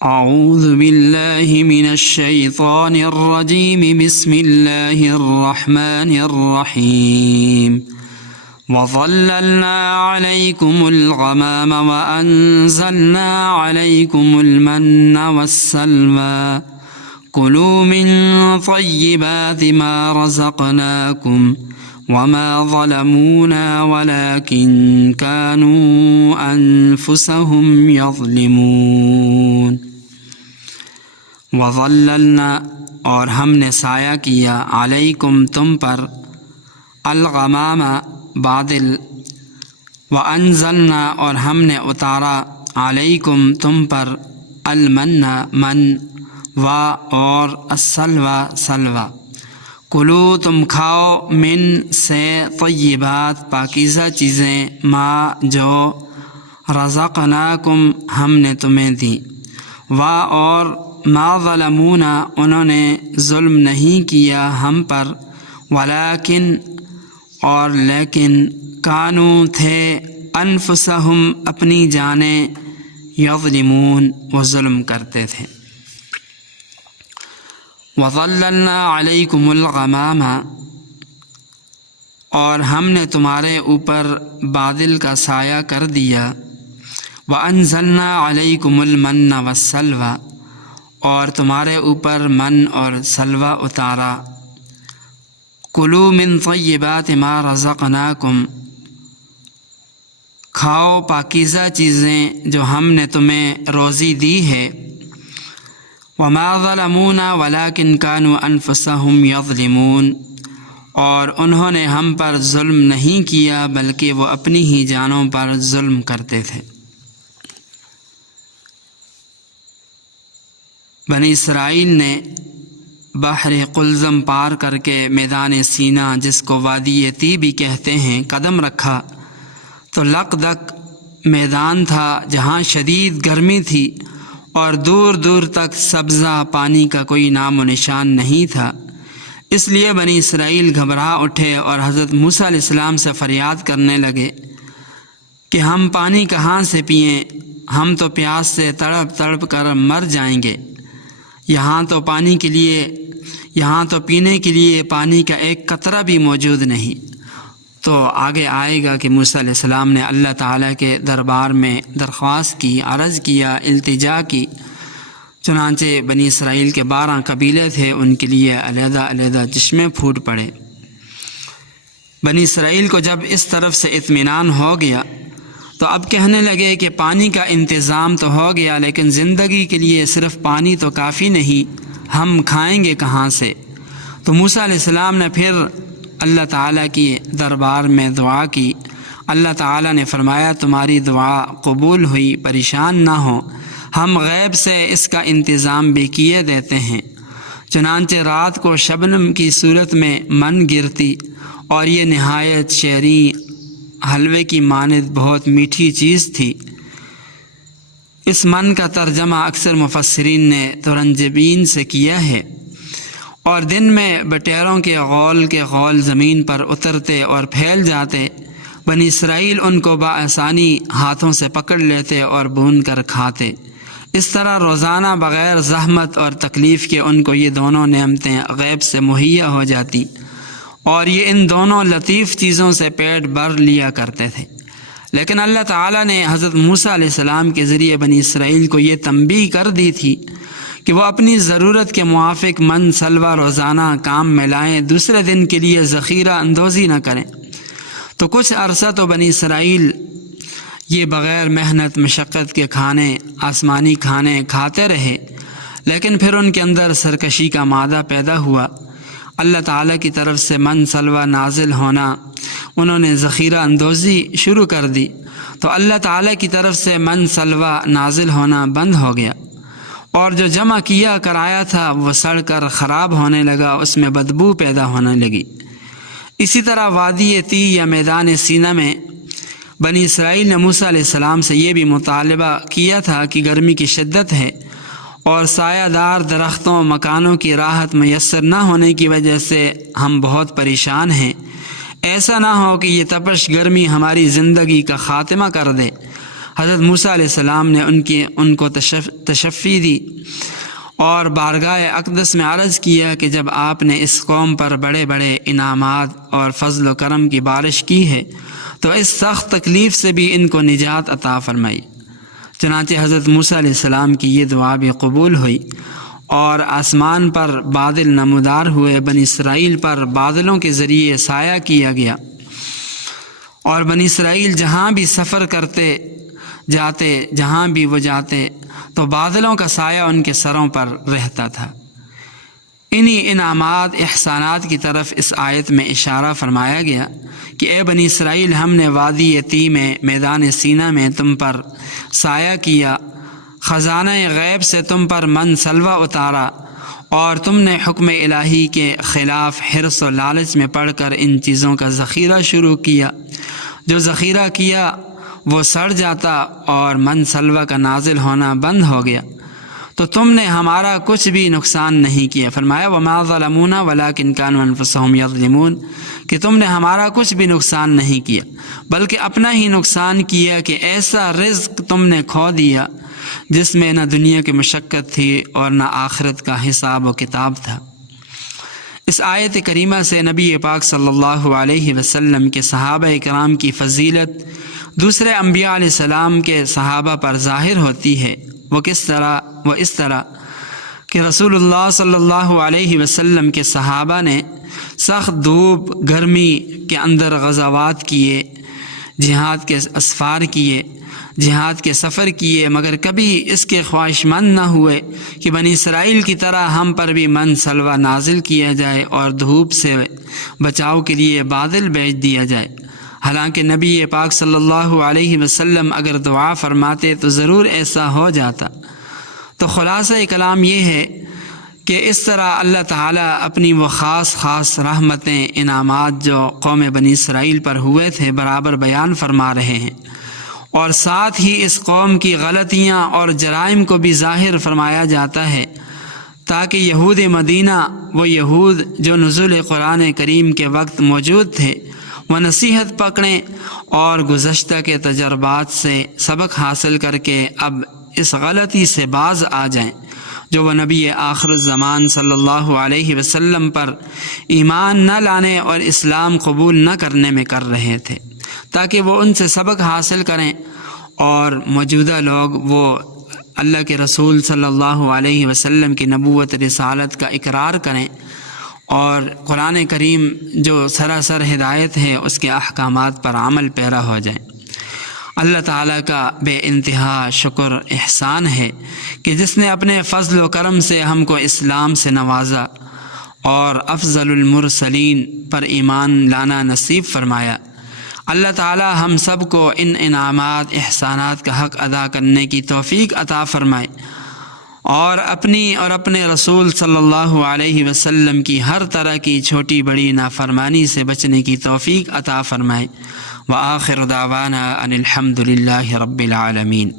اعوذ باللہ من الشیطان الرجیم بسم اللہ الرحمن الرحیم وظللنا علیکم الغمام وانزلنا علیکم المن والسلوى کلوا من طیبات ما رزقناکم وما ظلمونا ولكن كانوا انفسهم يظلمون وظللنا اور ہم نے سایہ کیا علیکم تم پر الغمام بادل وانزلنا اور ہم نے اتارا علیکم تم پر المن من و اور السلوى سلوى کلو تم کھاؤ من سے طیبات پاکیزہ چیزیں ما جو رزقناکم ہم نے تمہیں دی و اور ما ظلمونا انہوں نے ظلم نہیں کیا ہم پر ولیکن اور لیکن کانوا تھے انفسہم اپنی جانیں یظلمون وہ ظلم کرتے تھے وظللنا علیکم الغمام اور ہم نے تمہارے اوپر بادل کا سایہ کر دیا وانزلنا علیکم المن والسلوى اور تمہارے اوپر من اور سلوہ اتارا کلوا من طیبات ما رزقناکم کھاؤ پاکیزہ چیزیں جو ہم نے تمہیں روزی دی ہے وما ظلمونا ولكن كانوا انفسهم يظلمون اور انہوں نے ہم پر ظلم نہیں کیا بلکہ وہ اپنی ہی جانوں پر ظلم کرتے تھے۔ بنی اسرائیل نے بحر قلزم پار کر کے میدان سینا جس کو وادی طی بھی کہتے ہیں قدم رکھا تو لقدق میدان تھا جہاں شدید گرمی تھی اور دور دور تک سبزہ پانی کا کوئی نام و نشان نہیں تھا۔ اس لیے بنی اسرائیل گھبرا اٹھے اور حضرت موسیٰ علیہ السلام سے فریاد کرنے لگے کہ ہم پانی کہاں سے پئیں، ہم تو پیاس سے تڑپ تڑپ کر مر جائیں گے، یہاں تو پینے کے لیے پانی کا ایک قطرہ بھی موجود نہیں۔ تو آگے آئے گا کہ موسیٰ علیہ السلام نے اللہ تعالیٰ کے دربار میں درخواست کی، عرض کیا، التجا کی۔ چنانچہ بنی اسرائیل کے 12 قبیلے تھے، ان کے لیے علیحدہ علیحدہ چشمے پھوٹ پڑے۔ بنی اسرائیل کو جب اس طرف سے اطمینان ہو گیا تو اب کہنے لگے کہ پانی کا انتظام تو ہو گیا لیکن زندگی کے لیے صرف پانی تو کافی نہیں، ہم کھائیں گے کہاں سے؟ تو موسیٰ علیہ السلام نے پھر اللہ تعالیٰ کی دربار میں دعا کی۔ اللہ تعالیٰ نے فرمایا تمہاری دعا قبول ہوئی، پریشان نہ ہو، ہم غیب سے اس کا انتظام بھی کیے دیتے ہیں۔ چنانچہ رات کو شبنم کی صورت میں من گرتی اور یہ نہایت شہری حلوے کی مانند بہت میٹھی چیز تھی۔ اس من کا ترجمہ اکثر مفسرین نے ترنجبین سے کیا ہے۔ اور دن میں بٹیروں کے غول زمین پر اترتے اور پھیل جاتے، بنی اسرائیل ان کو بآسانی ہاتھوں سے پکڑ لیتے اور بھون کر کھاتے۔ اس طرح روزانہ بغیر زحمت اور تکلیف کے ان کو یہ دونوں نعمتیں غیب سے مہیا ہو جاتی اور یہ ان دونوں لطیف چیزوں سے پیٹ بھر لیا کرتے تھے۔ لیکن اللہ تعالیٰ نے حضرت موسیٰ علیہ السلام کے ذریعے بنی اسرائیل کو یہ تنبیہ کر دی تھی کہ وہ اپنی ضرورت کے موافق من سلوہ روزانہ کام میں لائیں، دوسرے دن کے لیے ذخیرہ اندوزی نہ کریں۔ تو کچھ عرصہ تو بنی اسرائیل یہ بغیر محنت مشقت کے کھانے، آسمانی کھانے کھاتے رہے، لیکن پھر ان کے اندر سرکشی کا مادہ پیدا ہوا۔ اللہ تعالیٰ کی طرف سے من سلوہ نازل ہونا، انہوں نے ذخیرہ اندوزی شروع کر دی تو اللہ تعالیٰ کی طرف سے من سلوہ نازل ہونا بند ہو گیا، اور جو جمع کیا کرایا تھا وہ سڑ کر خراب ہونے لگا، اس میں بدبو پیدا ہونے لگی۔ اسی طرح وادی طی یا میدان سینا میں بنی اسرائیل نے موسیٰ علیہ السلام سے یہ بھی مطالبہ کیا تھا کہ گرمی کی شدت ہے اور سایہ دار درختوں مکانوں کی راحت میسر نہ ہونے کی وجہ سے ہم بہت پریشان ہیں، ایسا نہ ہو کہ یہ تپش گرمی ہماری زندگی کا خاتمہ کر دے۔ حضرت موسیٰ علیہ السلام نے ان کو تشفی دی اور بارگاہ اقدس میں عرض کیا کہ جب آپ نے اس قوم پر بڑے بڑے انعامات اور فضل و کرم کی بارش کی ہے تو اس سخت تکلیف سے بھی ان کو نجات عطا فرمائی۔ چنانچہ حضرت موسیٰ علیہ السلام کی یہ دعا بھی قبول ہوئی اور آسمان پر بادل نمودار ہوئے، بنی اسرائیل پر بادلوں کے ذریعے سایہ کیا گیا، اور بنی اسرائیل جہاں بھی سفر کرتے جاتے، جہاں بھی وہ جاتے تو بادلوں کا سایہ ان کے سروں پر رہتا تھا۔ انہی انعامات احسانات کی طرف اس آیت میں اشارہ فرمایا گیا کہ اے بنی اسرائیل، ہم نے وادی یتی میں میدان سینا میں تم پر سایہ کیا، خزانہ غیب سے تم پر من سلوہ اتارا، اور تم نے حکم الہی کے خلاف حرص و لالچ میں پڑھ کر ان چیزوں کا ذخیرہ شروع کیا۔ جو ذخیرہ کیا وہ سڑ جاتا اور من سلوہ کا نازل ہونا بند ہو گیا، تو تم نے ہمارا کچھ بھی نقصان نہیں کیا۔ فرمایا وما ظلمونا ولکن کانوا انفسہم یظلمون، کہ تم نے ہمارا کچھ بھی نقصان نہیں کیا بلکہ اپنا ہی نقصان کیا کہ ایسا رزق تم نے کھو دیا جس میں نہ دنیا کی مشقت تھی اور نہ آخرت کا حساب و کتاب تھا۔ اس آیت کریمہ سے نبی پاک صلی اللہ علیہ وسلم کے صحابہ کرام کی فضیلت دوسرے انبیاء علیہ السلام کے صحابہ پر ظاہر ہوتی ہے۔ وہ اس طرح کہ رسول اللہ صلی اللہ علیہ وسلم کے صحابہ نے سخت دھوپ گرمی کے اندر غزوات کیے، جہاد کے اسفار کیے، جہاد کے سفر کیے، مگر کبھی اس کے خواہش مند نہ ہوئے کہ بنی اسرائیل کی طرح ہم پر بھی من سلوہ نازل کیا جائے اور دھوپ سے بچاؤ کے لیے بادل بھیج دیا جائے۔ حالانکہ نبی پاک صلی اللہ علیہ وسلم اگر دعا فرماتے تو ضرور ایسا ہو جاتا۔ تو خلاصہ کلام یہ ہے کہ اس طرح اللہ تعالیٰ اپنی وہ خاص رحمتیں، انعامات جو قوم بنی اسرائیل پر ہوئے تھے برابر بیان فرما رہے ہیں، اور ساتھ ہی اس قوم کی غلطیاں اور جرائم کو بھی ظاہر فرمایا جاتا ہے تاکہ یہود مدینہ، وہ یہود جو نزول قرآن کریم کے وقت موجود تھے، وہ نصیحت پکڑیں اور گزشتہ کے تجربات سے سبق حاصل کر کے اب اس غلطی سے باز آ جائیں جو وہ نبی آخر الزمان صلی اللہ علیہ وسلم پر ایمان نہ لانے اور اسلام قبول نہ کرنے میں کر رہے تھے، تاکہ وہ ان سے سبق حاصل کریں اور موجودہ لوگ وہ اللہ کے رسول صلی اللہ علیہ وسلم کی نبوت رسالت کا اقرار کریں اور قرآن کریم جو سراسر ہدایت ہے اس کے احکامات پر عمل پیرا ہو جائیں۔ اللہ تعالیٰ کا بے انتہا شکر احسان ہے کہ جس نے اپنے فضل و کرم سے ہم کو اسلام سے نوازا اور افضل المرسلین پر ایمان لانا نصیب فرمایا۔ اللہ تعالیٰ ہم سب کو ان انعامات احسانات کا حق ادا کرنے کی توفیق عطا فرمائے اور اپنی اور اپنے رسول صلی اللہ علیہ وسلم کی ہر طرح کی چھوٹی بڑی نافرمانی سے بچنے کی توفیق عطا فرمائے۔ وآخر دعوانا ان الحمد للہ رب العالمین۔